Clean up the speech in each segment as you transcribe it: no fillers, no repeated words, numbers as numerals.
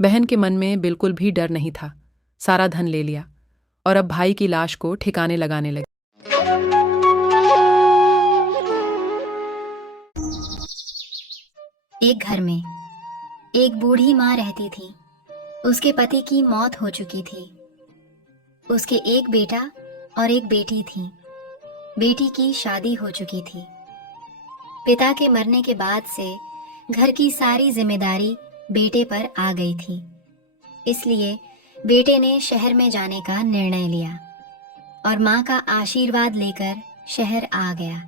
बहन के मन में बिल्कुल भी डर नहीं था। सारा धन ले लिया और अब भाई की लाश को ठिकाने लगाने लगी। एक घर में एक बूढ़ी माँ रहती थी। उसके पति की मौत हो चुकी थी। उसके एक बेटा और एक बेटी थी। बेटी की शादी हो चुकी थी। पिता के मरने के बाद से घर की सारी जिम्मेदारी बेटे पर आ गई थी। इसलिए बेटे ने शहर में जाने का निर्णय लिया और माँ का आशीर्वाद लेकर शहर आ गया।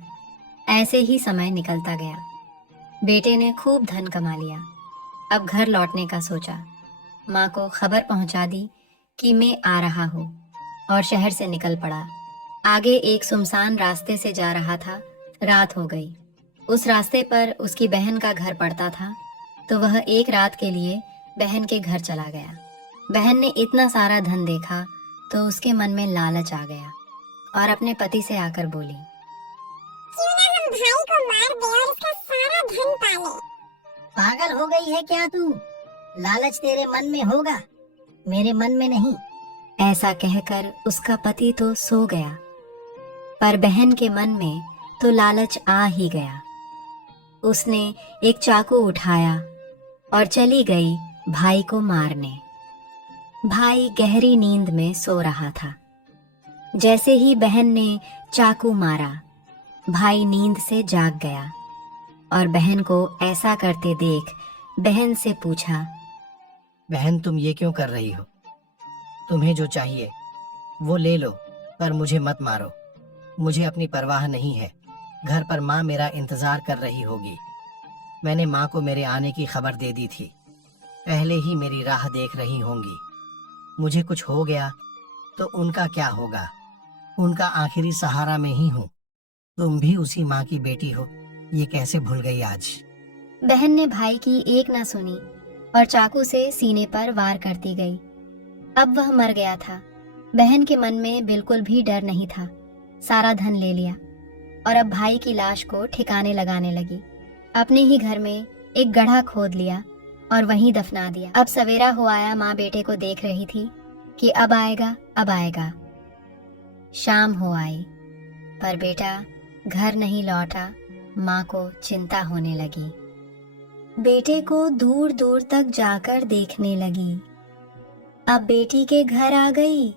ऐसे ही समय निकलता गया। बेटे ने खूब धन कमा लिया। अब घर लौटने का सोचा। माँ को खबर पहुंचा दी कि मैं आ रहा हूँ और शहर से निकल पड़ा। आगे एक सुनसान रास्ते से जा रहा था। रात हो गई। उस रास्ते पर उसकी बहन का घर पड़ता था, तो वह एक रात के लिए बहन के घर चला गया। बहन ने इतना सारा धन देखा तो उसके मन में लालच आ गया और अपने पति से आकर बोली, क्यों ना हम भाई को मार दें और उसका सारा धन पा लें। पागल हो गई है क्या तू? लालच तेरे मन में होगा, मेरे मन में नहीं। ऐसा कहकर उसका पति तो सो गया, पर बहन के मन में तो लालच आ ही गया। उसने एक चाकू उठाया और चली गई भाई को मारने। भाई गहरी नींद में सो रहा था। जैसे ही बहन ने चाकू मारा, भाई नींद से जाग गया और बहन को ऐसा करते देख बहन से पूछा, बहन तुम ये क्यों कर रही हो? तुम्हें जो चाहिए वो ले लो, पर मुझे मत मारो। मुझे अपनी परवाह नहीं है। घर पर माँ मेरा इंतजार कर रही होगी। मैंने माँ को मेरे आने की खबर दे दी थी। पहले ही मेरी राह देख रही होंगी। मुझे कुछ हो गया तो उनका क्या होगा? उनका आखिरी सहारा मैं ही हूँ। तुम भी उसी माँ की बेटी हो, ये कैसे भूल गई आज? बहन ने भाई की एक ना सुनी और चाकू से सीने पर वार करती गई। अब वह मर गया था। बहन के मन में बिल्कुल भी डर नहीं था। सारा धन ले लिया और अब भाई की लाश को ठिकाने लगाने लगी। अपने ही घर में एक गड्ढा खोद लिया और वहीं दफना दिया। अब सवेरा हो आया। माँ बेटे को देख रही थी कि अब आएगा, अब आएगा। शाम हो आई, पर बेटा घर नहीं लौटा। माँ को चिंता होने लगी। बेटे को दूर दूर तक जाकर देखने लगी। अब बेटी के घर आ गई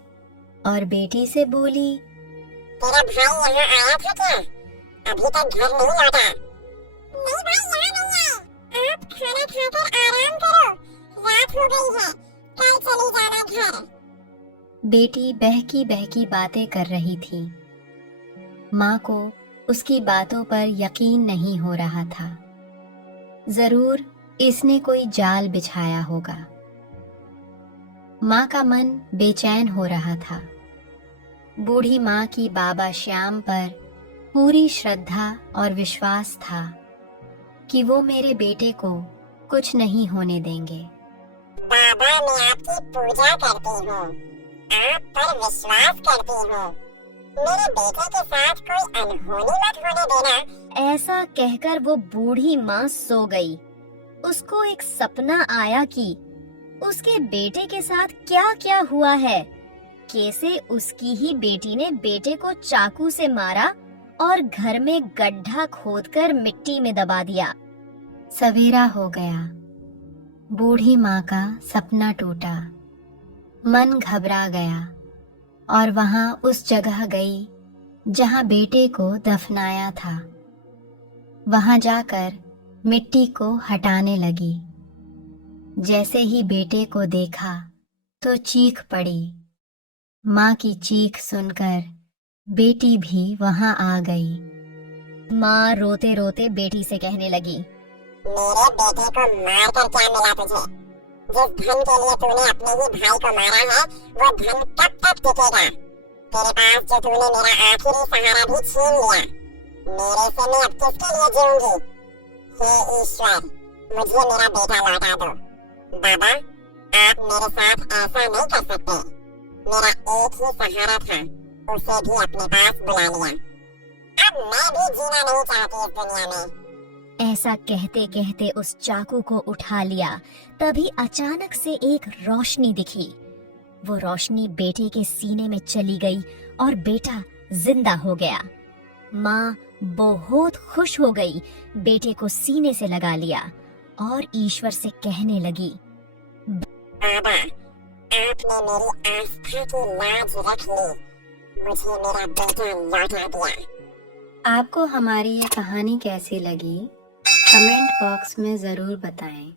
और बेटी से बोली, तेरा भाई यहाँ आया था क्या? अभी तक घर नहीं लौटा। नहीं भाई, यहाँ नहीं आया। आप खाना खाकर आराम करो, रात हो गई है, कल चली जाना घर। बेटी बहकी बहकी बातें कर रही थी। माँ को उसकी बातों पर यकीन नहीं हो रहा था। जरूर इसने कोई जाल बिछाया होगा। माँ का मन बेचैन हो रहा था। बूढ़ी माँ की बाबा श्याम पर पूरी श्रद्धा और विश्वास था कि वो मेरे बेटे को कुछ नहीं होने देंगे। बाबा, मैं आपकी पूजा करती हूँ, आप पर विश्वास करती हूँ। मेरे बेटे के साथ कोई अनहोनी मत होने देना। ऐसा कहकर वो बूढ़ी माँ सो गई। उसको एक सपना आया कि उसके बेटे के साथ क्या क्या हुआ है। कैसे उसकी ही बेटी ने बेटे को चाकू से मारा और घर में गड्ढा खोदकर मिट्टी में दबा दिया। सवेरा हो गया। बूढ़ी माँ का सपना टूटा। मन घबरा गया और वहां उस जगह गई जहां बेटे को दफनाया था। वहां जाकर मिट्टी को हटाने लगी। जैसे ही बेटे को देखा तो चीख पड़ी। माँ की चीख सुनकर बेटी भी वहां आ गई। माँ रोते रोते बेटी से कहने लगी, मेरे बेटे को मारकर क्या मिला तुझे? जिस धन के लिए तूने अपने ही भाई को मारा है, वो धन कब तक टिकेगा? तेरे पास जो तूने मेरा आखिरी सहारा भी छीन लिया, मेरे से मैं अब किसके लिए जीऊंगी? हे ईश्वर, मुझे मेरा बेटा लौटा दो। बाबा, आप मेरे साथ ऐसा नहीं कर सकते। मेरा एक ही सहारा था, उसे भी अपने पास बुला लिया। अब मैं भी जीना नहीं चाहती इस दुनिया में। ऐसा कहते कहते उस चाकू को उठा लिया। तभी अचानक से एक रोशनी दिखी। वो रोशनी बेटे के सीने में चली गई और बेटा जिंदा हो गया। माँ बहुत खुश हो गई, बेटे को सीने से लगा लिया और ईश्वर से कहने लगी, बाबा, आपने मेरी आस्था की लाज रख ली, मुझे मेरा बेटा लौटा दिया। आपको हमारी ये कहानी कैसी लगी? कमेंट बॉक्स में ज़रूर बताएं।